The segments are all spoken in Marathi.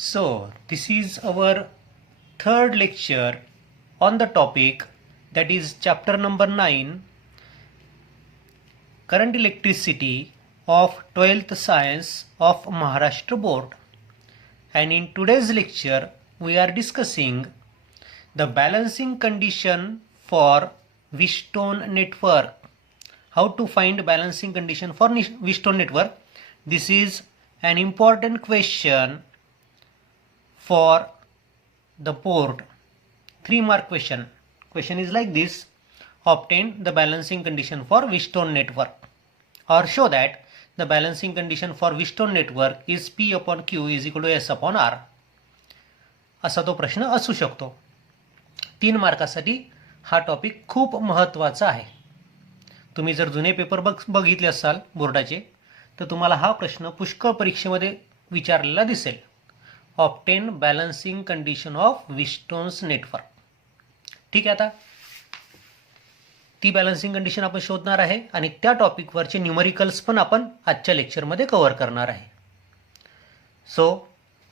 So, this is our third lecture on the topic, that is chapter number 9, Current Electricity of 12th Science of Maharashtra Board. And in today's lecture, we are discussing the balancing condition for Wheatstone network. How to find balancing condition for Wheatstone network? This is an important question for the board. 3-mark question. Question is like this: obtain the balancing condition for Wheatstone network, or show that the balancing condition for Wheatstone network is P upon Q is equal to S upon R. असा तो प्रश्न असू शकतो. 3 मार्कासाठी हा टॉपिक खूप महत्त्वाचा आहे. तुम्ही जर जुने पेपर बघितले असाल बोर्डाचे, तर तुम्हाला हा प्रश्न पुष्कळ परीक्षेमध्ये विचारलेला दिसेल. Obtain balancing condition of Wheatstone's network. ठीक आहे, आता ती बॅलन्सिंग कंडिशन आपण शोधणार आहे आणि त्या टॉपिकवरचे न्यूमरिकल्स पण आपण आजच्या लेक्चरमध्ये कव्हर करणार आहे. सो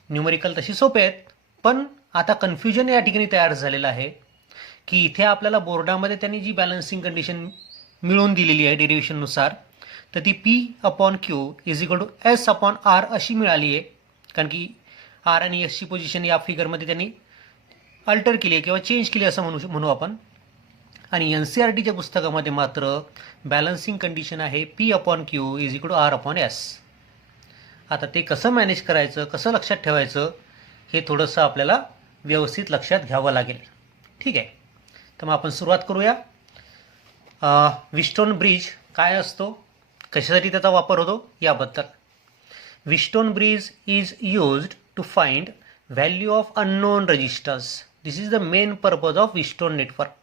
न्यूमरिकल तशी सोपे आहेत, पण आता कन्फ्युजन या ठिकाणी तयार झालेलं आहे की इथे आपल्याला बोर्डामध्ये त्यांनी जी बॅलन्सिंग कंडिशन मिळवून दिलेली आहे डेरिव्हेशननुसार, तर ती P upon Q is equal to S upon R अशी मिळाली आहे. कारण की आर आणि एसची पोझिशन या फिगरमध्ये त्यांनी अल्टर केली आहे किंवा चेंज केली असं म्हणू आपण. आणि NCERTच्या पुस्तकामध्ये मात्र बॅलन्सिंग कंडिशन आहे P upon Q is equal to R upon S. आता ते कसं मॅनेज करायचं, कसं लक्षात ठेवायचं, हे थोडंसं आपल्याला व्यवस्थित लक्षात घ्यावं लागेल. ठीक आहे, तर मग आपण सुरुवात करूया. व्हीटस्टोन ब्रिज काय असतो, कशासाठी त्याचा वापर होतो याबद्दल. Wheatstone bridge is used to find value of unknown resistance. This is the main purpose of Wheatstone network.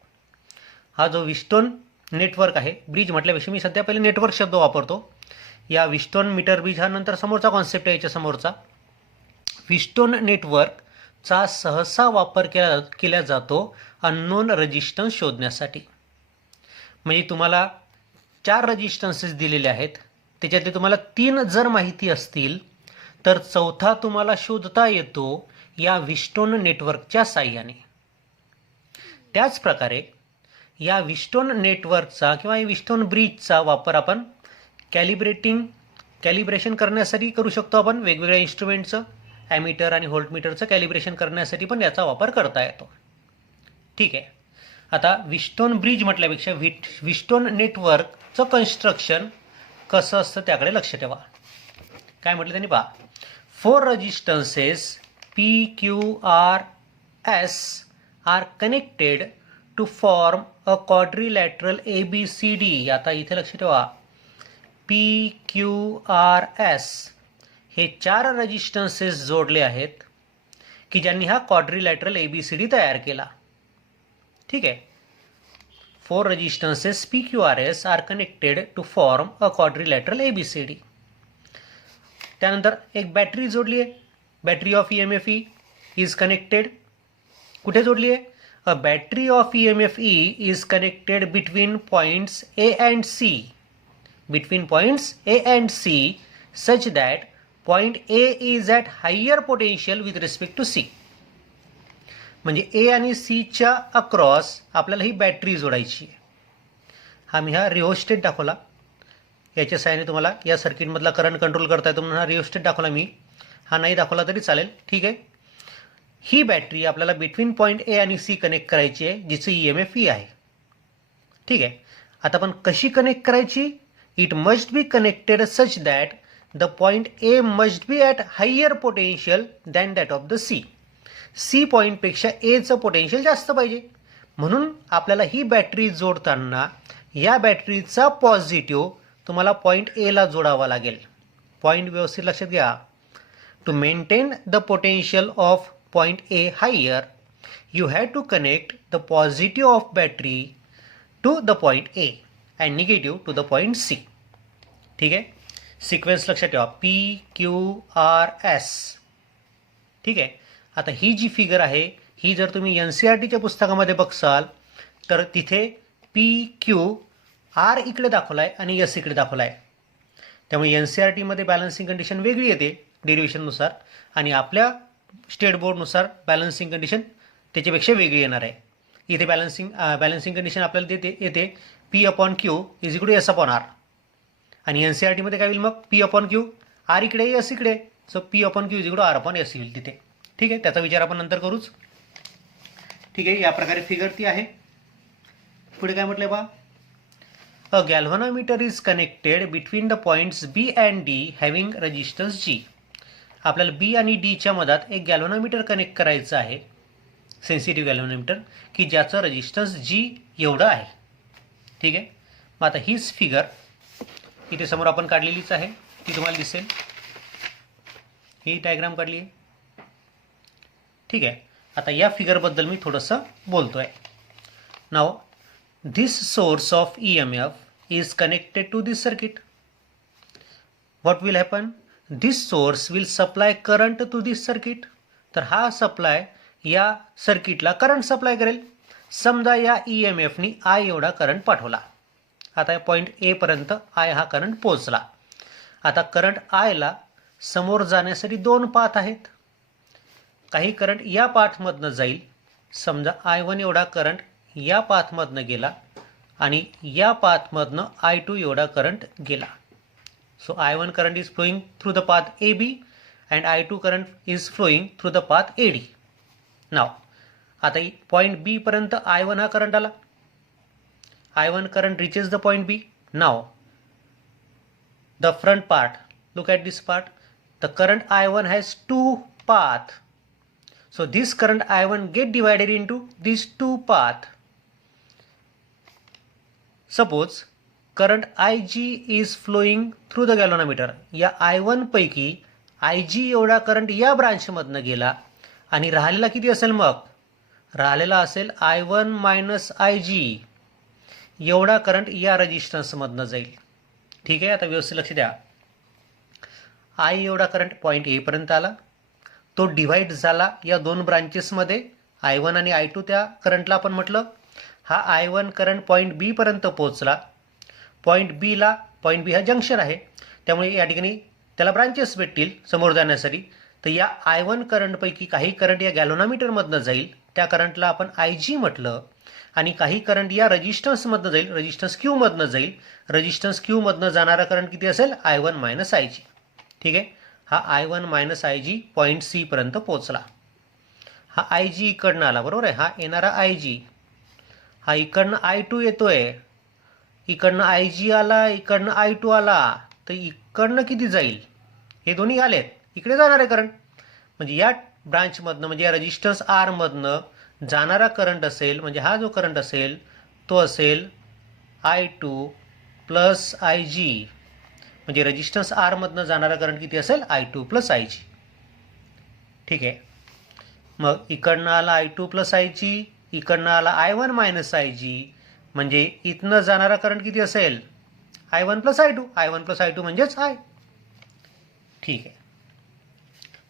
हा जो Wheatstone नेटवर्क आहे, ब्रिज म्हटल्यापेक्षा मी सध्या पहिले नेटवर्क शब्द वापरतो. या Wheatstone मीटर ब्रिज हा नंतर समोरचा कॉन्सेप्ट आहे. याच्या समोरचा Wheatstone नेटवर्कचा सहसा वापर केला जातो अननोन रेजिस्टन्स शोधण्यासाठी. म्हणजे तुम्हाला 4 रेजिस्टन्सेस दिलेले आहेत, त्याच्यातले तुम्हाला 3 जर माहिती असतील तर चौथा तुम्हाला शोधता येतो या व्हीटस्टोन नेटवर्कच्या साहाय्याने. त्याचप्रकारे या व्हीटस्टोन नेटवर्कचा किंवा व्हीटस्टोन ब्रिजचा वापर आपण कॅलिब्रेशन करण्यासाठी करू शकतो. आपण वेगवेगळ्या इन्स्ट्रुमेंटचं, ॲमीटर आणि व्होल्टमीटरचं कॅलिब्रेशन करण्यासाठी पण याचा वापर करता येतो. ठीक आहे, आता व्हीटस्टोन ब्रिज म्हटल्यापेक्षा व्हीटस्टोन नेटवर्कचं कन्स्ट्रक्शन कसं असतं त्याकडे लक्ष ठेवा. काय म्हटलं त्यांनी पहा. 4 resistances P, Q, R, S are connected to form a quadrilateral ABCD. आता इथे लक्ष ठेवा, P, Q, R, S हे 4 रेजिस्टन्सेस जोडले आहेत की ज्यांनी हा क्वाड्रिलॅटरल ABCD तयार केला. ठीक आहे, 4 रेजिस्टन्सेस P, Q, R, S are connected to form a quadrilateral ABCD. त्यानंतर एक बॅटरी जोडली आहे. Battery of EMFE is connected. कुठे जोडली आहे? A battery of EMFE is connected between points A and C. Between points A and C such that point A is at higher potential with respect to C. म्हणजे A आणि Cच्या अक्रॉस आपल्याला ही बॅटरी जोडायची आहे. मी हा रिओस्टेट दाखवला. याच्या सहाय्याने तुम्हाला या सर्किटमधला करंट कंट्रोल करता येतो म्हणून हा रिओस्टेट दाखवला मी. हा नाही दाखवला तरी चालेल. ठीक आहे, ही बॅटरी आपल्याला बिटवीन पॉईंट A आणि C कनेक्ट करायची आहे, जिचं EMFE आहे. ठीक आहे, आता आपण कशी कनेक्ट करायची? It must be connected such that the point A must be at higher potential than that of the C. C पॉईंटपेक्षा Aचं पोटेन्शियल जास्त पाहिजे. म्हणून आपल्याला ही बॅटरी जोडताना या बॅटरीचा पॉझिटिव्ह तुम्हाला पॉईंट A ला जोडावा लागेल. पॉईंट व्यवस्थित लक्षात घ्या. To maintain the potential of point A higher you have to connect the positive of battery to the point A and negative to the point C. ठीक आहे, सिक्वेन्स लक्षात ठेवा, P, Q, R, S. ठीक आहे, आता ही जी फिगर आहे ही जर तुम्ही NCERTच्या पुस्तकामध्ये बघसाल तर तिथे P, Q, R इकडे दाखवला आहे आणि S इकडे दाखवला आहे. त्यामुळे NCERTमध्ये बॅलन्सिंग कंडिशन वेगळी येते डेरिव्हेशननुसार आणि आपल्या स्टेट बोर्डनुसार बॅलन्सिंग कंडिशन त्याच्यापेक्षा वेगळी येणार आहे. इथे बॅलन्सिंग कंडिशन आपल्याला येते P upon Q is equal to S upon R. आणि एन सी आर टीमध्ये काय होईल मग पी अपॉन क्यू, आर इकडे एस इकडे, so P upon Q is equal to R upon S येईल तिथे. ठीक आहे, त्याचा विचार आपण नंतर करूच. ठीक आहे, या प्रकारे फिगर ती आहे. पुढे काय म्हटलं बा, a galvanometer is connected between the points B and D having resistance G. आपल्याला बी आणि डीच्या मधात एक गॅल्व्हनोमीटर कनेक्ट करायचं आहे, सेन्सिटिव्ह गॅल्व्हनोमीटर, की ज्याचं रेजिस्टन्स जी एवढं आहे. ठीक आहे, मग आता हीच फिगर इथे समोर आपण काढलेलीच आहे, ती तुम्हाला दिसेल. ही डायग्राम काढली आहे. ठीक आहे, आता या फिगरबद्दल मी थोडंसं बोलतो आहे. Now this source of E M F is connected to this circuit. What will happen, this source will supply current to this circuit. तर हा सप्लाय या सर्किटला करंट सप्लाय करेल. समजा या ई एम एफनी आय एवढा करंट पाठवला. आता पॉईंट ए पर्यंत आय हा करंट पोहोचला. आता करंट आयला समोर जाण्यासाठी दोन पाथ आहेत. काही करंट या पाथमधनं जाईल. समजा आय वन एवढा करंट या पाथमधनं गेला आणि या पाथमधनं आय टू एवढा करंट गेला. So I one current is flowing through the path A B and I two current is flowing through the path A D. Now आता पॉईंट बी पर्यंत आय वन हा करंट आला. I one current reaches the point B. Now the front part, look at this part, the current I1 has two path, so this current I1 get divided into these two path. Suppose current IG is flowing through the galvanometer. या I1 पैकी IG एवढा करंट या ब्रांच मधनं गेला आणि राहिलेला किती असेल मग, राहिलेला असेल I1 मायनस IG एवढा करंट या रेजिस्टन्स मधनं जाईल. ठीक आहे, आता व्यवस्थित लक्ष द्या. आय एवढा करंट पॉईंट ए पर्यंत आला, तो डिव्हाइड झाला या दोन ब्रांचेसमध्ये, आय वन आणि आय टू. त्या करंटला आपण म्हटलं हा I one current point B पर्यंत पोहोचला. पॉईंट बी हा जंक्शन आहे, त्यामुळे या ठिकाणी त्याला ब्रांचेस भेटतील समोर जाण्यासाठी. तर या आय वन करंटपैकी काही करंट या गॅल्व्हनोमीटरमधनं जाईल, त्या करंटला आपण आय जी म्हटलं. आणि काही करंट या रेजिस्टन्समधनं जाईल, रेजिस्टन्स क्यूमधनं जाईल. रेजिस्टन्स क्यूमधनं जाणारा करंट किती असेल, I one minus I G. ठीक आहे, हा I one minus I G point C पर्यंत पोहोचला. हा आय जी इकडनं आला, बरोबर आहे. हा येणारा आय जी, हा इकडनं आय टू येतोय, इकडनं आय जी आला, इकडनं आय टू आला. तर इकडनं किती जाईल, हे दोन्ही आलेत, इकडे जाणार आहे करंट. म्हणजे या ब्रांचमधनं, म्हणजे या रेजिस्टन्स आरमधनं जाणारा करंट असेल, म्हणजे हा जो करंट असेल तो असेल I two plus I G. म्हणजे रेजिस्टन्स आरमधनं जाणारा करंट किती असेल, I two plus I G. ठीक आहे, मग इकडनं आला I two plus I G, इकडनं आला I one minus I G. म्हणजे इथनं जाणारा करंट किती असेल, I one plus I two. I one plus I two म्हणजेच आय. ठीक आहे,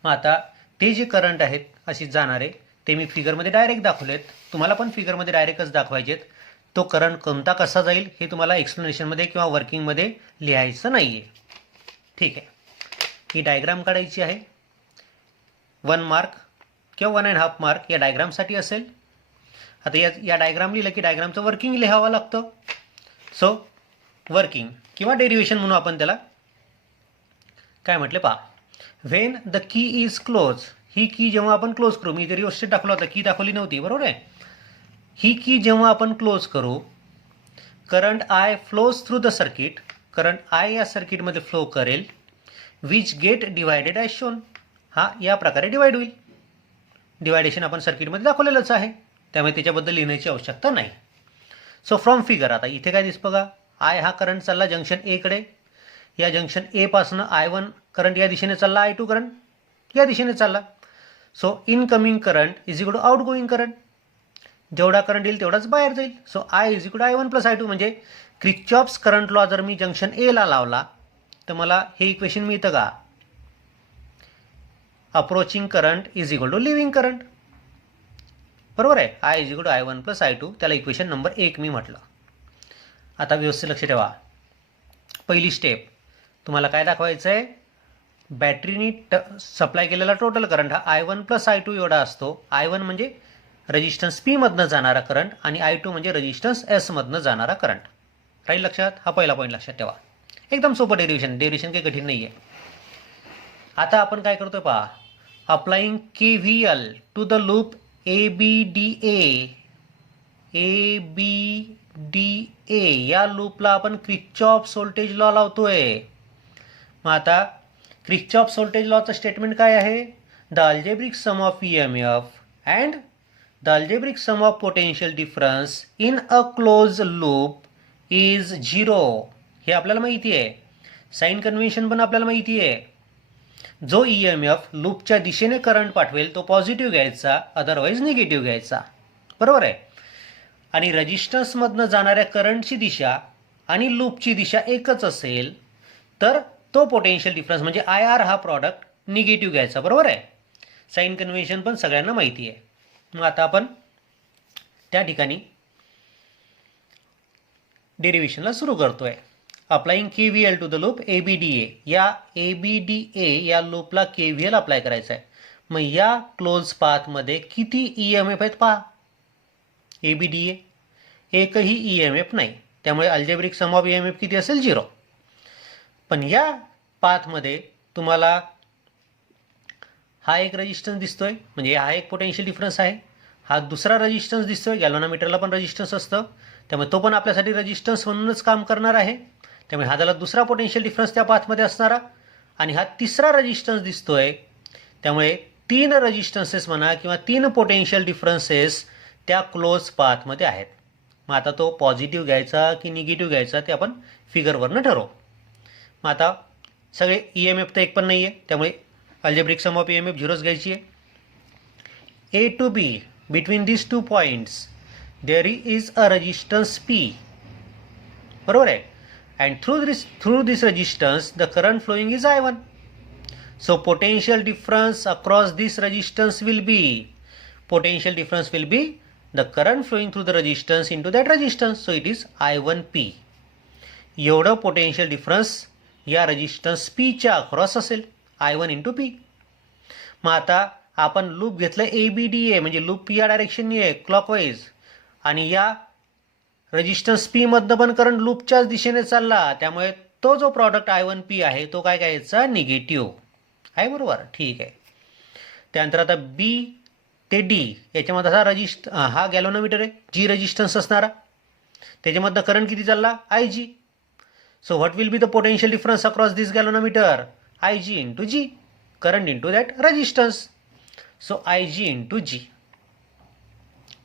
मग आता ते जे करंट आहेत अशी जाणारे ते मी फिगरमध्ये डायरेक्ट दाखवलेत. तुम्हाला पण फिगरमध्ये डायरेक्टच दाखवायचेत. तो करंट कोणता कसा जाईल हे तुम्हाला एक्सप्लेनेशनमध्ये किंवा वर्किंगमध्ये लिहायचं नाही आहे. ठीक आहे, ही डायग्राम काढायची आहे. 1 मार्क किंवा 1.5 मार्क या डायग्रामसाठी असेल. आता या डायग्राम लिहिलं की डायग्रामचं वर्किंग लिहावं लागतं. सो वर्किंग किंवा डेरिव्हेशन म्हणून आपण त्याला. काय म्हटले पहा, when the key is close. ही की जेव्हा आपण क्लोज करू, मी इथे व्यवस्थित दाखवलं होतं, की दाखवली नव्हती, बरोबर आहे. ही की जेव्हा आपण क्लोज करू, current I flows through the circuit. Current I या सर्किटमध्ये फ्लो करेल, which get divided as shown. हा या प्रकारे डिवाइड होईल. डिवायडेशन आपण सर्किटमध्ये दाखवलेलंच आहे, त्यामुळे त्याच्याबद्दल लिहिण्याची आवश्यकता नाही. सो फ्रॉम फिगर आता इथे काय दिसतं बघा, आय हा करंट चालला जंक्शन ए कडे. या जंक्शन ए पासनं आय वन करंट या दिशेने चालला, आय टू करंट या दिशेने चालला. So incoming current is equal to outgoing current. जेवढा करंट येईल तेवढाच बाहेर जाईल. So I is equal to I one plus I two. म्हणजे क्रिचॉफ्स करंट लॉ जर मी जंक्शन ए ला लावला तर मला हे इक्वेशन मिळतं का, approaching current is equal to leaving current. बरोबर आहे, I is equal to I one plus I two. त्याला इक्वेशन नंबर 1 मी म्हटलं. आता व्यवस्थित लक्ष ठेवा. पहिली स्टेप तुम्हाला काय दाखवायचं आहे, बॅटरीनी सप्लाय केलेला टोटल करंट हा I1 प्लस I2 एवढा असतो. I1 म्हणजे रेजिस्टन्स P मधनं जाणारा करंट आणि I2 म्हणजे रेजिस्टन्स S मधनं जाणारा करंट. राहील लक्षात? हा पहिला पॉईंट लक्षात ठेवा. एकदम सोपं डेरिव्हेशन काही कठीण नाही आहे. आता आपण काय करतोय पहा, applying KVL to the loop ABDA या लूपला आपण क्रिचॉफ्स व्होल्टेज लॉ लावतोय. मग आता क्रिचॉफ्स व्होल्टेज लॉचं स्टेटमेंट काय आहे? The algebraic sum of EMF and the algebraic sum of potential difference in a close loop is 0. हे आपल्याला माहिती आहे. साइन कन्व्हेन्शन पण आपल्याला माहिती आहे. जो EMF लूपच्या दिशेने करंट पाठवेल तो पॉझिटिव्ह घ्यायचा, अदरवाईज निगेटिव्ह घ्यायचा. बरोबर आहे. आणि रेजिस्टन्समधनं जाणाऱ्या करंटची दिशा आणि लूपची दिशा एकच असेल तर तो पोटेन्शियल डिफरन्स म्हणजे IR हा प्रॉडक्ट निगेटिव्ह घ्यायचा. बरोबर आहे. साइन कन्व्हेन्शन पण सगळ्यांना माहिती आहे. मग आता आपण त्या ठिकाणी डेरिव्हेशनला सुरू करतोय. Applying KVL to the loop ABDA. या ABDA या लूपला KVL अप्लाय करायचा आहे. मग या क्लोज पाथमध्ये किती EMF आहेत पहा. ABDA एकही EMF नाही, त्यामुळे अल्जेब्रिक सम ऑफ EMF किती असेल? 0. पण या पाथमध्ये तुम्हाला हा एक रेजिस्टन्स दिसतोय, म्हणजे हा एक पोटेन्शियल डिफरन्स आहे. हा दुसरा रेजिस्टन्स दिसतोय. गॅल्व्हनोमीटरला पण रेजिस्टन्स असतं, त्यामुळे तो पण आपल्यासाठी रेजिस्टन्स म्हणूनच काम करणार आहे. त्यामुळे हा झाला दुसरा पोटेन्शियल डिफरन्स त्या पाथमध्ये असणारा. आणि हा तिसरा रेजिस्टन्स दिसतोय, त्यामुळे 3 रेजिस्टन्सेस म्हणा किंवा 3 पोटेन्शियल डिफरन्सेस त्या क्लोज पाथमध्ये आहेत. मग आता तो पॉझिटिव्ह घ्यायचा की निगेटिव्ह घ्यायचा ते आपण फिगरवरनं ठरवू. मग आता सगळे EMF तर एक पण नाही आहे, त्यामुळे अल्जेब्रिक सम ऑफ EMF 0च घ्यायची आहे. A to B between these 2 points there is a resistance P. बरोबर आहे. and through this resistance the current flowing is I1. so potential difference across this resistance will be the current flowing through the resistance into that resistance. so it is I1P. एवढं पोटेन्शियल डिफरन्स या रेजिस्टन्स P च्या अक्रॉस असेल, I1 इंटू P. मग आता आपण लूप घेतलं ABDA, म्हणजे लूप या डायरेक्शननी आहे क्लॉकवाईज, आणि या रेजिस्टन्स P मधनं पण करंट लूपच्याच दिशेने चालला, त्यामुळे तो जो प्रॉडक्ट I1P आहे तो काय घ्यायचा? निगेटिव्ह आहे. बरोबर, ठीक आहे. त्यानंतर आता B ते D याच्यामध्ये हा गॅल्व्हनोमीटर आहे, G रेजिस्टन्स असणारा, त्याच्यामधनं करंट किती चालला? IG. So what will be the potential difference across this galvanometer? IG into G. Current into that resistance. So IG into G.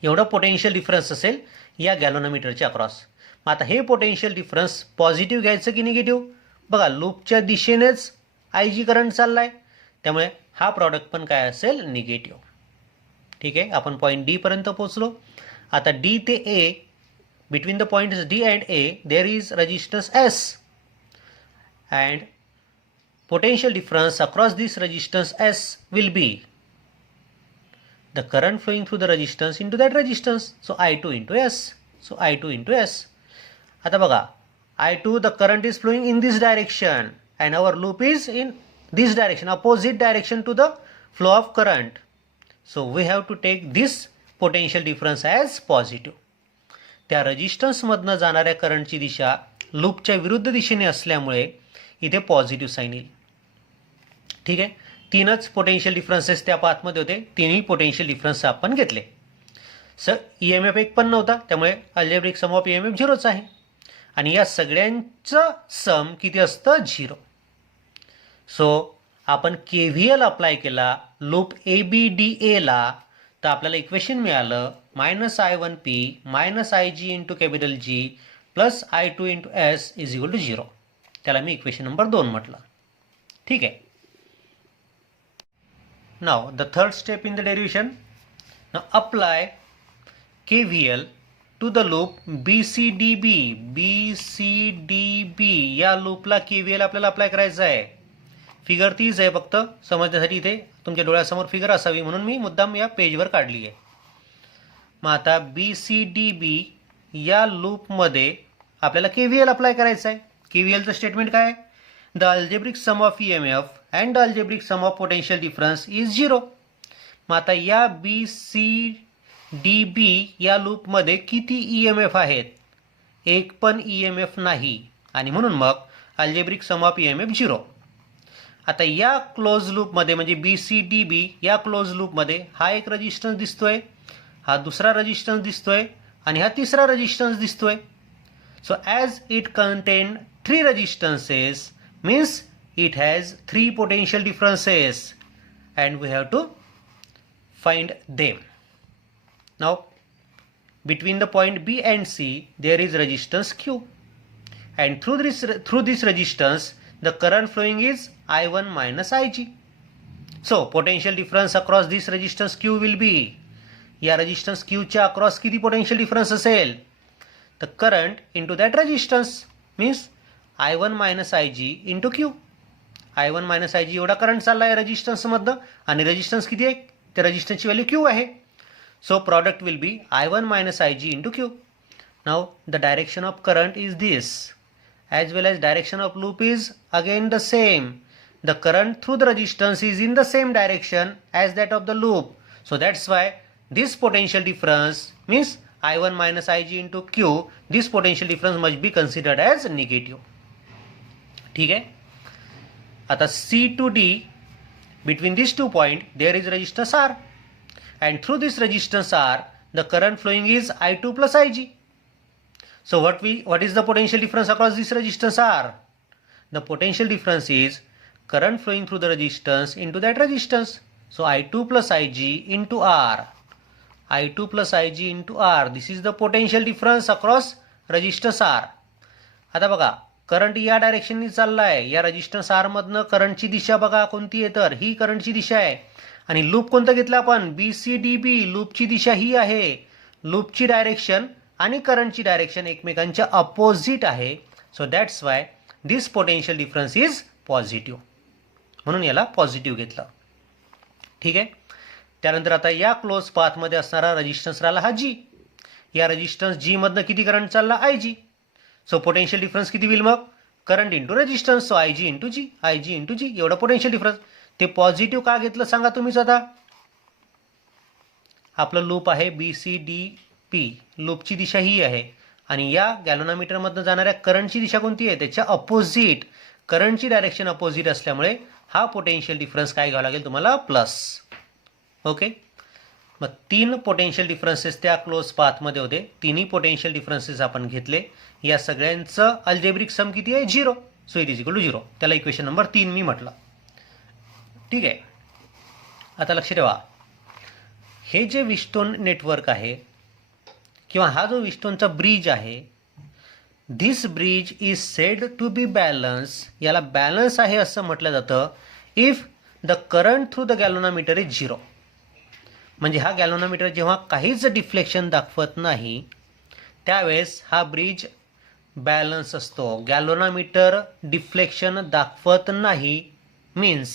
एवढं पोटेन्शियल डिफरन्स असेल या गॅल्व्हनोमीटरच्या अक्रॉस. मग आता हे पोटेन्शियल डिफरन्स पॉझिटिव्ह घ्यायचं की निगेटिव्ह? बघा, लूपच्या दिशेनेच IG करंट चाललाय, त्यामुळे हा प्रॉडक्ट पण काय असेल? निगेटिव्ह. ठीक आहे. आपण पॉईंट D पर्यंत पोहोचलो. आता D ते A, between the points D and A there is resistance S, and potential difference across this resistance S will be the current flowing through the resistance into that resistance. so I2 into S. आता बघा, I2 the current is flowing in this direction and our loop is in this direction, opposite direction to the flow of current. so we have to take this potential difference as positive. त्या रेजिस्टन्समधनं जाणाऱ्या करंटची दिशा लूपच्या विरुद्ध दिशेने असल्यामुळे इथे पॉझिटिव्ह साईन येईल. ठीक आहे. 3च पोटेन्शियल डिफरन्सेस त्या पाथमध्ये होते, 3ही पोटेन्शियल डिफरन्स आपण घेतले. EMF एक पण नव्हता, त्यामुळे अल्जेब्रिक सम ऑफ EMF 0च आहे. आणि या सगळ्यांचं सम किती असतं? 0. सो आपण KVL अप्लाय केला लूप ABDA ला, तर आपल्याला इक्वेशन मिळालं -I1P -IG into capital G plus I2 into S is equal to 0. त्याला मी इक्वेशन नंबर 2 म्हटलं. ठीक आहे. Now the third step in the derivation. Now apply KVL to the loop BCDB. या लूपला KVL आपल्याला अप्लाय करायचा आहे. फिगर 30 आहे, फक्त समजण्यासाठी इथे तुमच्या डोळ्यासमोर फिगर असावी म्हणून मी मुद्दाम या पेजवर काढली आहे. मग आता BCDB या लूपमध्ये आपल्याला KVL अप्लाय करायचं आहे. KVLचं स्टेटमेंट काय आहे? The algebraic sum of EMF and the algebraic sum of potential difference is 0. मग आता या BCDB या लूपमध्ये किती EMF आहेत? एक पण EMF नाही आणि म्हणून मग अल्जेब्रिक सम ऑफ EMF 0. आता या क्लोज लूपमध्ये म्हणजे BCDB या क्लोज लूपमध्ये हा एक रेजिस्टन्स दिसतोय, हा दुसरा रेजिस्टन्स दिसतोय आणि हा तिसरा रेजिस्टन्स दिसतोय. So as it contain 3 resistances means it has 3 potential differences and we have to find them. Now between the point B and C there is resistance Q, and through this resistance the current flowing is I1 minus Ig. So potential difference across this resistance Q will be, या resistance Q च्या across किती potential difference असेल? The current into that resistance means I1 minus Ig into Q. I1 minus IG एवढा करंट चालला आहे रेजिस्टन्समधनं आणि रेजिस्टन्स किती आहे? त्या रेजिस्टन्सची व्हॅल्यू Q आहे. So product will be I1 minus IG into Q. Now the direction of current is this as well as direction of loop is again the same. The current through the resistance is in the same direction as that of the loop. So that's why this potential difference means I1 minus IG into Q, this potential difference must be considered as negative. ठीक आहे. आता C to D between these 2 points there is resistance R, and through this resistance R the current flowing is I2 plus IG. So what is the potential difference across this resistance R? The potential difference is current flowing through the resistance into that resistance. So I2 plus IG into R. I2 plus IG into R. This is the potential difference across resistance R. आता बघा करंट या डायरेक्शननी चालला आहे. या रेजिस्टन्स आर मधनं करंटची दिशा बघा कोणती आहे, तर ही करंटची दिशा आहे. आणि लूप कोणतं घेतलं आपण? BCDB. लूपची दिशा ही आहे. लूपची डायरेक्शन आणि करंटची डायरेक्शन एकमेकांच्या अपोजिट आहे. So that's why this potential difference is positive, म्हणून याला पॉझिटिव्ह घेतलं. ठीक आहे. त्यानंतर आता या क्लोज पाथमध्ये असणारा रेजिस्टन्स राहिला हा G. या रेजिस्टन्स G मधनं किती करंट चालला? IG. सो पोटेन्शियल डिफरन्स किती होईल मग? Current into resistance. So IG into G. IG into G एवढं पोटेन्शियल डिफरन्स. ते पॉझिटिव्ह का घेतलं सांगा तुम्हीच आता. आपलं लूप आहे BCDP. लूपची दिशा ही आहे आणि या गॅल्व्हनोमीटरमधनं जाणाऱ्या करंटची दिशा कोणती आहे? त्याच्या अपोजिट. करंटची डायरेक्शन अपोजिट असल्यामुळे हा पोटेन्शियल डिफरन्स काय घ्यावा लागेल तुम्हाला? प्लस. ओके. मग 3 पोटेन्शियल डिफरन्सेस त्या क्लोज पाथमध्ये होते. तिन्ही पोटेन्शियल डिफरन्सेस आपण घेतले. या सगळ्यांचं अल्जेब्रिक सम किती आहे? 0. So it is equal to 0. त्याला इक्वेशन नंबर 3 मी म्हटलं. ठीक आहे. आता लक्ष ठेवा, हे जे विस्टोन नेटवर्क आहे किंवा हा जो विस्टोनचा ब्रिज आहे, this bridge is said to be balance. याला बॅलन्स आहे असं म्हटलं जातं if the current through the galvanometer is 0. म्हणजे हा गॅल्व्हनोमीटर जेव्हा काहीच डिफ्लेक्शन दाखवत नाही त्यावेळेस हा ब्रिज बॅलन्स असतो. गॅल्व्हनोमीटर डिफ्लेक्शन दाखवत नाही means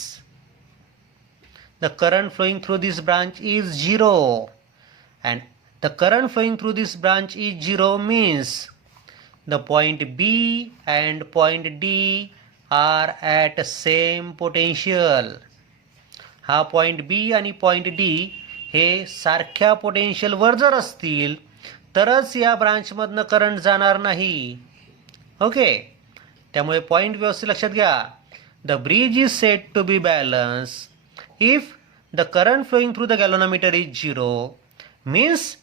the current flowing through this branch is 0, and the current flowing through this branch is 0 means the point B and point D are at same potential. हा पॉइंट B आणि पॉइंट D हे सारख्या पोटेन्शियलवर जर असतील तरच या ब्रांचमधनं करंट जाणार नाही. ओके. त्यामुळे पॉईंट व्यवस्थित लक्षात घ्या. The bridge is set to be balance if the current flowing through the galvanometer is 0 means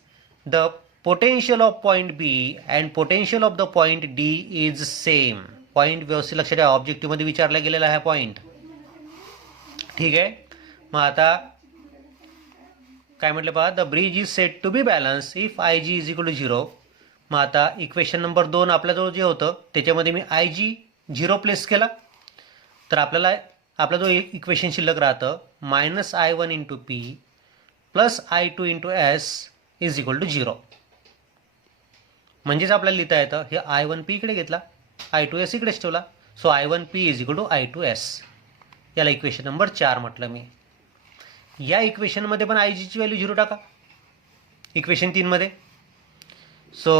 the potential of point B and potential of the point D is same. Point व्यवस्थित लक्षात घ्या. ऑब्जेक्टिव्हमध्ये विचारला गेलेला आहे पॉईंट. ठीक आहे. मग आता काय म्हटलं पहा, the bridge is set to be balance if IG is equal to 0. मग आता इक्वेशन नंबर 2 आपल्याजवळ जे होतं त्याच्यामध्ये मी IG 0 प्लेस केला तर आपल्याला आपला जो इक्वेशन शिल्लक राहतं -I1 into P plus I2 into S is equal to 0. म्हणजेच आपल्याला लिहिता येतं हे I1P इकडे घेतला, I2S इकडेच ठेवला. So I1P is equal to I2S. याला इक्वेशन नंबर 4 म्हटलं मी. या इक्वेशनमध्ये पण IG ची व्हॅल्यू 0 टाका इक्वेशन 3 मध्ये. सो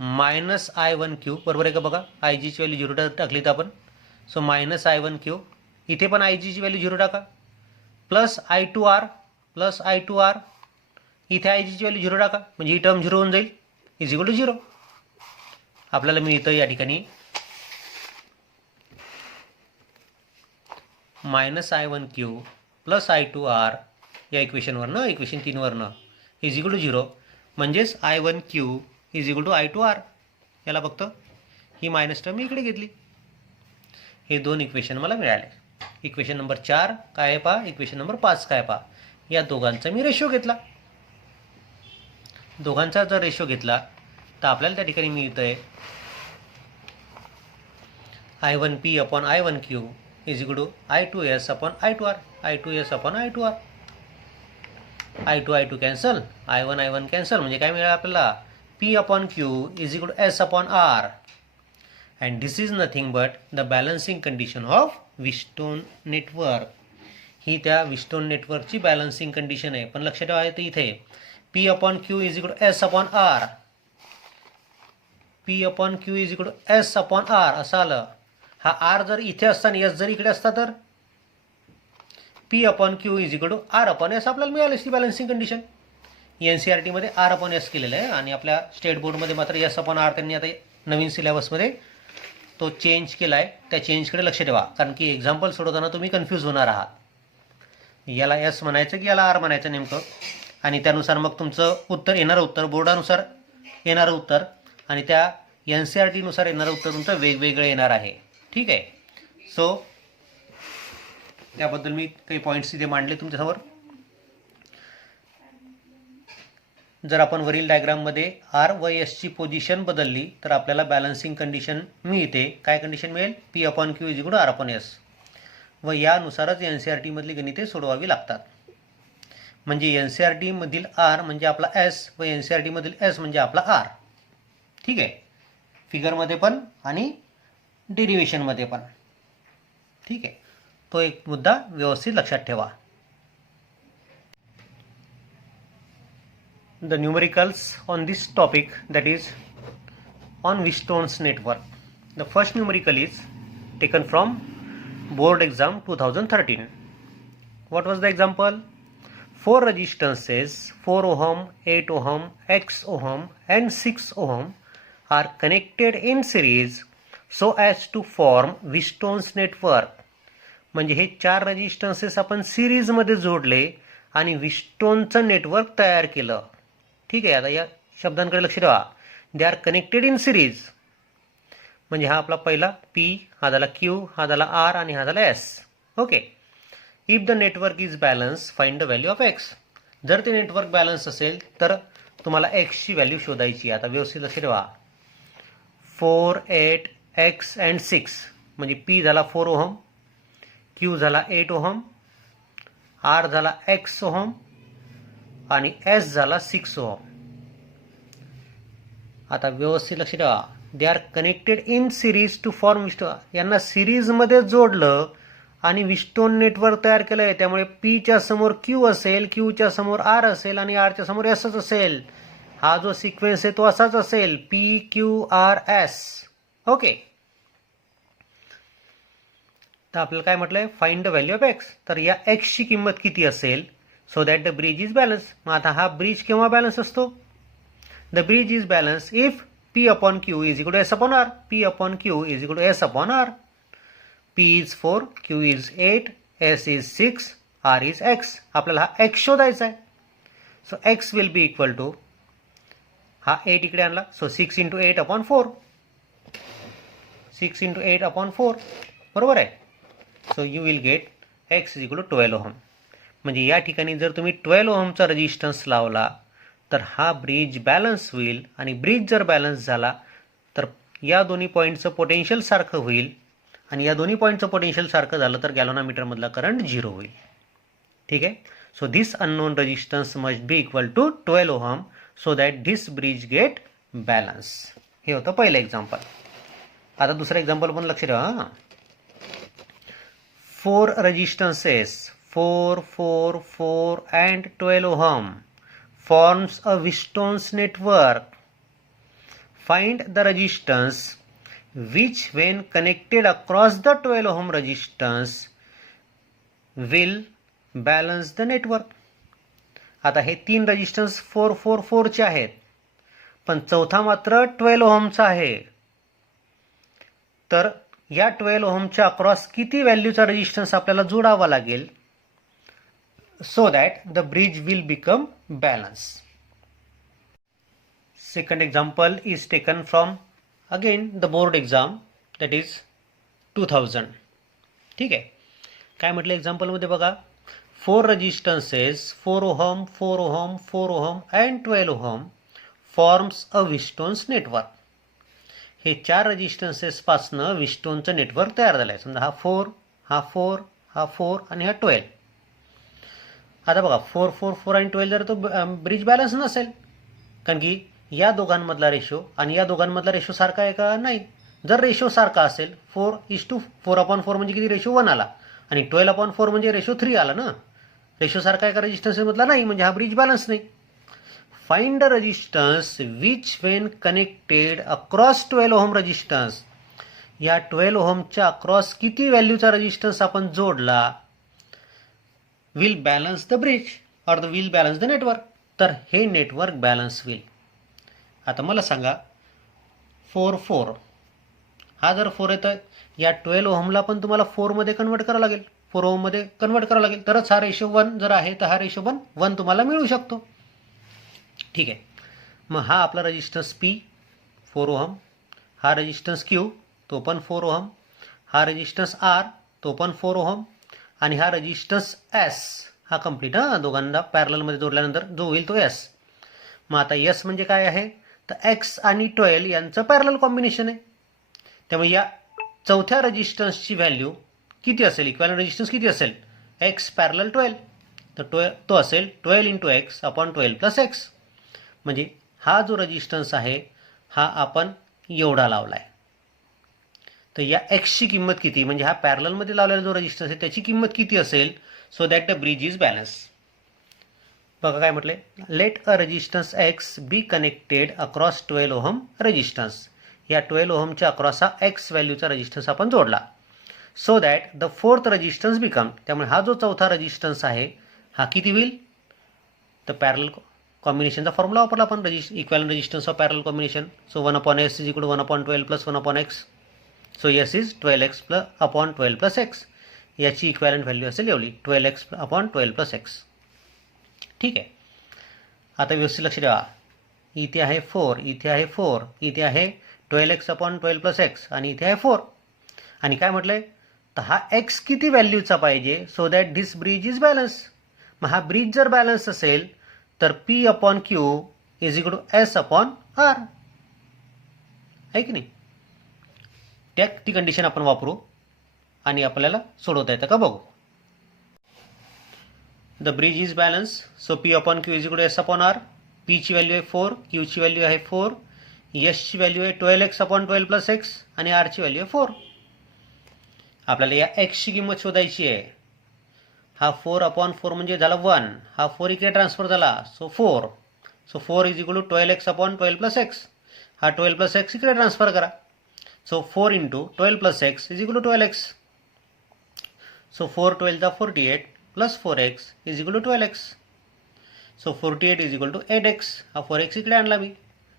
-I1Q बरोबर आहे का बघा. IG ची व्हॅल्यू 0 टाकली तर आपण. सो -I1Q इथे पण आय जीची व्हॅल्यू 0 टाका, प्लस I2R प्लस I2R, इथे आय जीची व्हॅल्यू 0 टाका, म्हणजे ही टर्म 0 होऊन जाईल, इज इक्वल टू 0. आपल्याला मिळतं या ठिकाणी -I1Q प्लस I2R या इक्वेशनवरनं, इक्वेशन 3 वरनं इज इक्वल टू 0, म्हणजेच I1Q is equal to I2R. याला फक्त ही मायनस टर्म इकडे घेतली. हे दोन इक्वेशन मला मिळाले. इक्वेशन नंबर 4 काय आहे पहा, इक्वेशन नंबर 5 काय पहा. या दोघांचा मी रेशो घेतला. दोघांचा जर रेशो घेतला तर आपल्याला त्या ठिकाणी मिळतंय I1P upon I1Q is equal to I2S upon I2R, I2S upon I2R. I2 cancel, I1 cancel, म्हणजे काय मिळालं आपल्याला, P upon Q is equal to S upon R. And this is nothing but the balancing condition of Wheatstone network. ही त्या विस्टोन नेटवर्कची बॅलन्सिंग कंडिशन आहे. पण लक्षात ठेवा इथे P upon Q is equal to S upon R, P upon Q is equal to S upon R असं आलं. हा R जर इथे असता आणि S जर इकडे असता तर P upon Q is equal to R upon S आपल्याला मिळाली असती बॅलन्सिंग कंडिशन. NCERT मध्ये R अपॉन S केलेलं आहे आणि आपल्या स्टेट बोर्डमध्ये मात्र S अपॉन R त्यांनी आता नवीन सिलेबसमध्ये तो चेंज केला आहे. त्या चेंजकडे लक्ष ठेवा, कारण की एक्झाम्पल सोडवताना तुम्ही कन्फ्यूज होणार आहात. याला S म्हणायचं की याला R म्हणायचं नेमकं, आणि त्यानुसार मग तुमचं उत्तर येणारं उत्तर, बोर्डानुसार येणारं उत्तर आणि त्या NCERTनुसार येणारं उत्तर तुमचं वेगवेगळं येणार आहे. ठीक आहे. सो त्याबद्दल मी काही पॉईंट्स इथे मांडले तुमच्यासमोर. जर आपण वरील डायग्राममध्ये R व S ची पोझिशन बदलली तर आपल्याला बॅलन्सिंग कंडिशन मिळते. काय कंडिशन मिळेल, P upon Q is equal to R upon S. व यानुसारच NCERT मधली गणिते सोडवावी लागतात. म्हणजे NCERT मधील R म्हणजे आपला S व NCERT मधील S म्हणजे आपला R. ठीक आहे, फिगरमध्ये पण आणि डेरिव्हेशनमध्ये पण. ठीक आहे, तो एक मुद्दा व्यवस्थित लक्षात ठेवा. The numericals on this topic, that is on Wheatstone's network. The first numerical is taken from board exam 2013. What was the example? 4 resistances 4 ohm, 8 ohm, X ohm and 6 ohm are connected in series so as to form Wheatstone's network. म्हणजे हे 4 रेजिस्टन्सेस आपण सिरीजमध्ये जोडले आणि विस्टोनचं नेटवर्क तयार केलं. ठीक आहे, आता या शब्दांकडे लक्ष ठेवा. They are connected in series, म्हणजे हा आपला पहिला P, हा झाला Q, हा झाला R आणि हा झाला S. Okay. If the network is balance find the value of X. जर ते नेटवर्क बॅलन्स असेल तर तुम्हाला X ची व्हॅल्यू शोधायची. आता व्यवस्थित लक्ष ठेवा. 4, 8, X अँड 6, म्हणजे P झाला 4 ओहम, Q झाला 8 ओहम, R झाला X ओहम आणि S झाला 6 ओहम. आता व्यवस्थित लक्ष ठेवा. They are connected in series to form Wheatstone. यांना सिरीजमध्ये जोडलं आणि विस्टोन नेटवर्क तयार केलं आहे. त्यामुळे Pच्या समोर Q असेल, Qच्या समोर R असेल आणि Rच्या समोर Sच असेल. हा जो सिक्वेन्स आहे तो असाच असेल, P Q R S. Okay. तर आपल्याला काय म्हटलंय, find the value of X. तर या X ची किंमत किती असेल so that the bridge is balance. मग आता हा ब्रिज केव्हा बॅलन्स असतो, the bridge is balance if P upon Q is equal to S upon R. P upon Q is equal to S upon R. P is 4, Q is 8, S is 6, R is X. आपल्याला हा X शोधायचा आहे. So X will be equal to, हा 8 इकडे आणला, so 6 into 8 upon 4, 6 into 8 upon 4, बरोबर आहे. So you will get X is equal to 12 ohm. म्हणजे या ठिकाणी जर तुम्ही 12 ओहमचा रेजिस्टन्स लावला तर हा ब्रिज बॅलन्स होईल. आणि ब्रिज जर बॅलन्स झाला तर या दोन्ही पॉईंटचं पोटेन्शियल सारखं होईल. आणि या दोन्ही पॉईंटचं पोटेन्शियल सारखं झालं तर गॅल्व्हनोमीटरमधला करंट 0 होईल. ठीक आहे. So this unknown resistance must be equal to 12 ohm so that this bridge get balance. हे होतं पहिलं एक्झाम्पल. आता दुसरं एक्झाम्पल पण लक्ष ठेवा. 4 resistances 4, 4, 4 and 12 ohm forms a Wheatstone's network. Find the resistance which when connected across the 12 ohm resistance will balance the network. आता हे 3 रेजिस्टन्स 444 चे आहेत, पण चौथा मात्र 12 ओहमचा आहे. तर या 12 ओहमच्या अक्रॉस किती व्हॅल्यूचा रेजिस्टन्स आपल्याला जोडावा लागेल, so that the bridge will become balanced. Second example is taken from again the board exam, that is 2000. ठीक आहे. काय म्हटलं एक्झाम्पलमध्ये बघा, 4 resistances 4 ohm 4 ohm 4 ohm and 12 ohm forms a Wheatstone's network. हे 4 रेजिस्टन्सेस पासनं विस्टोनचं नेटवर्क तयार झालं आहे. समजा हा 4, हा 4, हा 4 आणि हा 12. आता बघा 4 4 4 आणि 12 जर तो ब्रिज बॅलन्स नसेल, कारण की या दोघांमधला रेशो आणि या दोघांमधला रेशो सारखा आहे का, नाही. जर रेशो सारखा असेल 4:4 म्हणजे किती, रेशो 1 आला, आणि 12/4 म्हणजे रेशो 3 आला ना. रेशो सारखा आहे का रेजिस्टन्समधला, नाही, म्हणजे हा ब्रिज बॅलन्स नाही. Find the resistance which when connected across 12 ohm resistance. या 12 ओहमच्या अक्रॉस किती व्हॅल्यूचा रेजिस्टन्स आपण जोडला, will balance the bridge or the will balance the network. तर हे नेटवर्क बॅलन्स होईल. आता मला सांगा 4 4 हा जर 4 आहे तर या 12 ओहमला पण तुम्हाला 4 मध्ये कन्वर्ट करावं लागेल, 4 ओहममध्ये कन्वर्ट करावं लागेल, तरच हा रेशो 1 जर आहे तर हा रेशो 1 तुम्हाला मिळू शकतो. ठीक आहे. मग हा आपला रेजिस्टन्स P 4 ओहम, हा रेजिस्टन्स Q तो पण 4 ओहम, हा रेजिस्टन्स R तो पण 4 ओहम, आणि हा रेजिस्टन्स S हा कंप्लीट, दोघांना पॅरललमध्ये जोडल्यानंतर जो होईल तो S. मग आता S म्हणजे काय आहे, तर X आणि 12 यांचं पॅरलल कॉम्बिनेशन आहे. त्यामुळे या चौथ्या रेजिस्टन्सची व्हॅल्यू किती असेल, इक्वॅलंट रेजिस्टन्स किती असेल, X पॅरलल 12, तर तो असेल 12x/12 + X. म्हणजे हा जो रेजिस्टन्स आहे हा आपण एवढा लावला आहे. तर या एक्सची किंमत किती, म्हणजे हा पॅरललमध्ये लावलेला जो रेजिस्टन्स आहे त्याची किंमत किती असेल, so that the bridge is balance. बघा काय म्हटलंय, let a resistance X be connected across 12 ohm resistance. या 12 ओहमच्या अक्रॉस हा एक्स व्हॅल्यूचा रेजिस्टन्स आपण जोडला, so that the fourth resistance become. त्यामुळे हा जो चौथा रेजिस्टन्स आहे हा किती होईल, तर पॅरलल कॉम्बिनेशनचा फॉर्म्युला वापरला आपण, equivalent resistance of parallel combination. So 1/s = 1/12 + 1/x. So S is 12x/12 + X. याची इक्वॅलंट व्हॅल्यू असेल एवढी, 12x/12 + X. ठीक आहे. आता व्यवस्थित लक्ष द्या, इथे आहे 4, इथे आहे 4, इथे आहे 12x/12 + X, आणि इथे आहे 4. आणि काय म्हटलंय, तर हा X किती व्हॅल्यूचा पाहिजे, so that this bridge is balance. मग हा ब्रिज जर बॅलन्स असेल तर P/Q = S/R आहे की नाही. ती कंडिशन आपण वापरू आणि आपल्याला सोडवता येतं का बघू. The bridge is balance, so P/Q = S/R. P ची व्हॅल्यू आहे 4, Q ची व्हॅल्यू आहे 4, S ची व्हॅल्यू आहे 12x/12 + X, आणि R ची व्हॅल्यू आहे 4. आपल्याला या X ची किंमत शोधायची आहे. हा 4/4 म्हणजे झाला 1, हा 4 इकडे ट्रान्सफर झाला, सो 4. So 4 = 12x/12 + X. हा 12 + X इकडे ट्रान्सफर करा, so 4 × 12 + X = 12x. So 4 12 48 + 4x = 12x. So 48 = 8x. हा 4x इकडे आणला मी,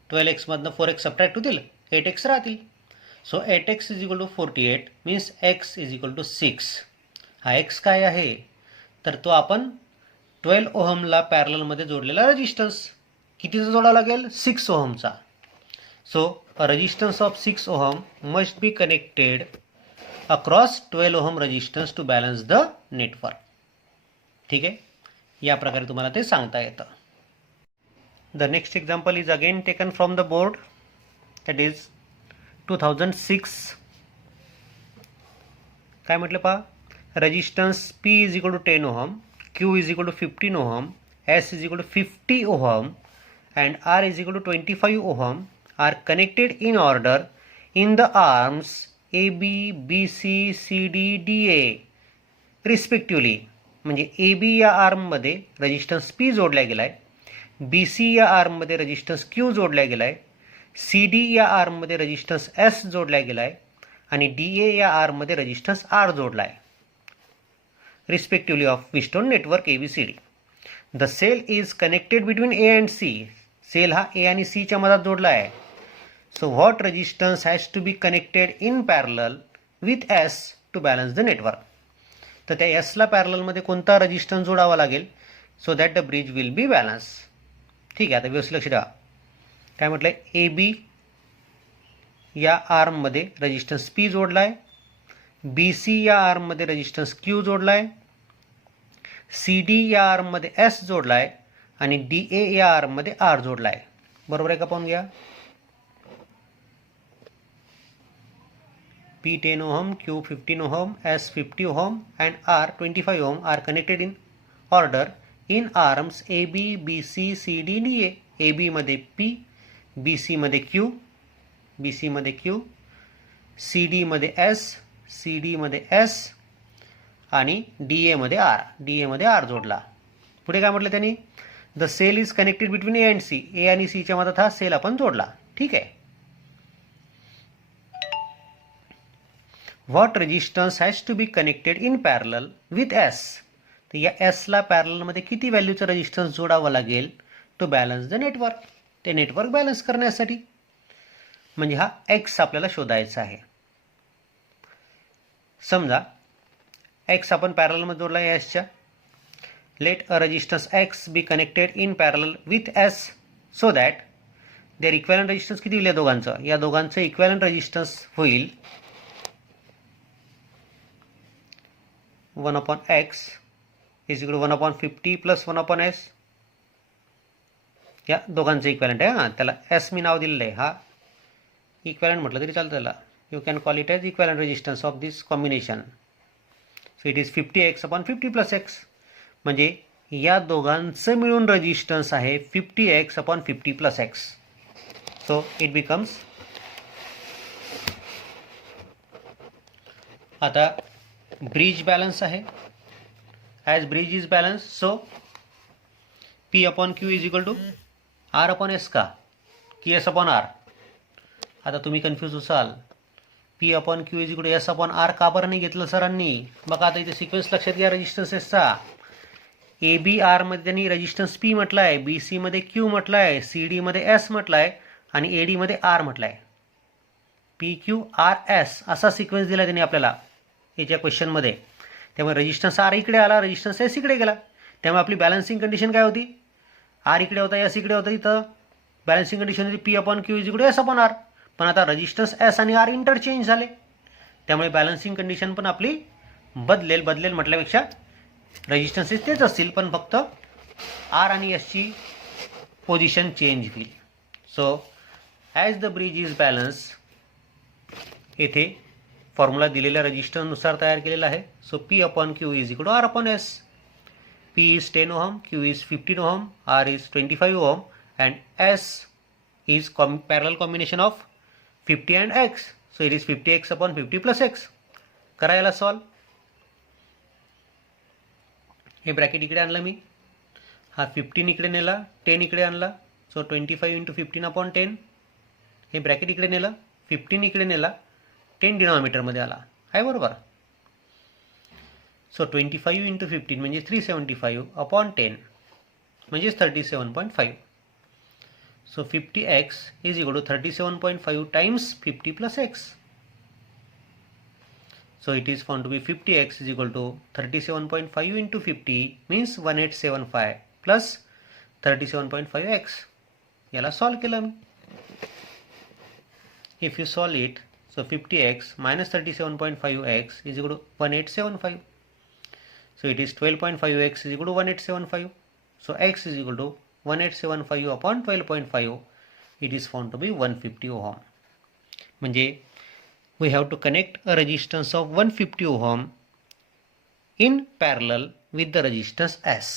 12x मधनं 4x सबट्रॅक्ट होतील, 8x राहतील. So 8x = 48 means x = 6. हा x काय आहे, तर तो आपण 12 ओहमला पॅरललमध्ये जोडलेला रेजिस्टन्स कितीचा जोडावा लागेल, 6 ओहमचा. So a resistance of 6 ohm must be connected across 12 ohm resistance to balance the network. ठीक आहे, या प्रकारे तुम्हाला ते सांगता येतं. The next example is again taken from the board, that is 2006. काय म्हटलं पहा, resistance P = 10 ohm, Q = 15 ohm, S = 50 ohm and R = 25 ohm are connected in order in the arms AB, BC, CD, DA respectively. म्हणजे AB या आर्ममध्ये रेजिस्टन्स P जोडला गेलाय, BC या आर्ममध्ये रेजिस्टन्स Q जोडला गेलाय, CD या आर्ममध्ये रेजिस्टन्स S जोडला गेलाय, आणि DA या आर्ममध्ये रेजिस्टन्स R जोडलाय. respectively of Wheatstone network ABCD. The cell is connected between A and C. Cell हा A आणि C च्या मधात जोडला आहे. So what resistance has to be connected in parallel with S to balance the network? तर त्या S ला पॅरलल मध्ये कोणता रेजिस्टन्स जोडावा लागेल so that the bridge will be balance. ठीक आहे, आता व्यवस्थित लक्ष द्या. काय म्हटलंय, ए बी या आर्ममध्ये रेजिस्टन्स P जोडला आहे, बी सी या आर्ममध्ये रेजिस्टन्स Q जोडला आहे, सी डी या आर्ममध्ये S जोडला आहे आणि डी ए या आर्ममध्ये R जोडला आहे. बरोबर आहे का, पाहून घ्या. P 10 ohm, Q 15 ohm, S 50 ohm and R 25 ohm are connected in order in arms AB, BC, CD, DA. AB मध्ये P, BC मध्ये Q, BC मध्ये Q, CD मध्ये S, CD मध्ये S आणि DA मध्ये R, DA मध्ये R जोडला. पुढे काय म्हटलं त्यांनी, the cell is connected between A and C. A आणि सी च्या मधात हा सेल आपण जोडला. ठीक आहे. What resistance has to be connected in parallel with S. तर या एसला पॅरललमध्ये किती व्हॅल्यूचं रेजिस्टन्स जोडावं लागेल टू बॅलन्स द नेटवर्क. ते नेटवर्क बॅलन्स करण्यासाठी, म्हणजे हा एक्स आपल्याला शोधायचा आहे. समजा एक्स आपण पॅरललमध्ये जोडला आहे एसच्या. Let a resistance X be connected in parallel with S so that their equivalent resistance किती होईल या दोघांचं. या दोघांचं इक्वॅलंट रेजिस्टन्स होईल 1/x is equal to 1/50 plus 1/s. या दोघांचं इक्वॅलंट आहे. हां, त्याला एस मी नाव दिलेलं आहे. हा इक्वॅलंट म्हटलं तरी चालतं त्याला. You can call it as equivalent resistance of this combination. So it is 50x/50 plus X. म्हणजे या दोघांचं मिळून रेजिस्टन्स आहे 50x/50 plus x. So it becomes, आता ब्रिज बॅलन्स आहे. As bridge is balance so P/Q is equal to R/S का की S/R. आता तुम्ही कन्फ्यूज असाल, P/Q is equal to S/R का बरं नाही घेतलं सरांनी. बघा आता इथे सिक्वेन्स लक्षात घ्या रेजिस्टन्सेसचा. ए बी आरमध्ये त्यांनी रेजिस्टन्स P म्हटलं आहे, बी सीमध्ये Q म्हटलं आहे, सी डीमध्ये S म्हटलं आहे आणि ए डीमध्ये R म्हटलं आहे. PQRS असा सिक्वेन्स दिला त्यांनी आपल्याला याच्या क्वेश्चनमध्ये. त्यामुळे रेजिस्टन्स R इकडे आला, रेजिस्टन्स S इकडे गेला. त्यामुळे आपली बॅलन्सिंग कंडिशन काय होती, R इकडे होता, S इकडे होता. इथं बॅलन्सिंग कंडिशन होती P/Q is equal to S/R. पण आता रेजिस्टन्स S आणि R इंटरचेंज झाले, त्यामुळे बॅलन्सिंग कंडिशन पण आपली बदलेल. बदलेल म्हटल्यापेक्षा रेजिस्टन्सेस तेच असतील, पण फक्त R आणि S ची पोझिशन चेंज होईल. So as the bridge is balance, येथे फॉर्म्युला दिलेल्या रेजिस्टन्सनुसार तयार केलेला आहे. So P/Q is equal to R/S. P is 10 ohm, Q is 15 ohm, R is 25 ohm and S is parallel combination of 50 and X. So it is 50x/50 plus X. करायला सॉल्व. हे ब्रॅकेट इकडे आणलं मी, हा 15 इकडे नेला, 10 इकडे आणला. सो 25 × 15/10. हे ब्रॅकेट इकडे नेलं, 15 इकडे नेला, 10 डिनॉमिनेटरमध्ये आला आहे. बरोबर. सो 25 × 15 म्हणजे 375/10 म्हणजेच 37.5. So 50x is equal to 37.5 times 50 plus x. So it is found to be 50x is equal to 37.5 × 50 means 1875 plus 37.5x. याला सॉल्व केलं मी. If you solve it, so 50x minus 37.5x is equal to 1875. So it is 12.5x is equal to 1875. So x is equal to 1875/12.5. It is found to be 150 ohm. म्हणजे we have to connect a resistance of 150 ohm in parallel with the resistance S.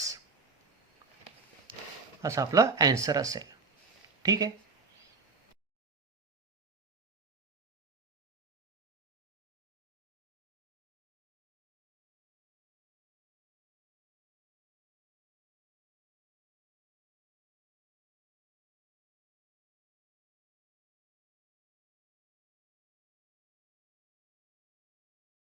असा आपला आन्सर असेल. ठीक आहे.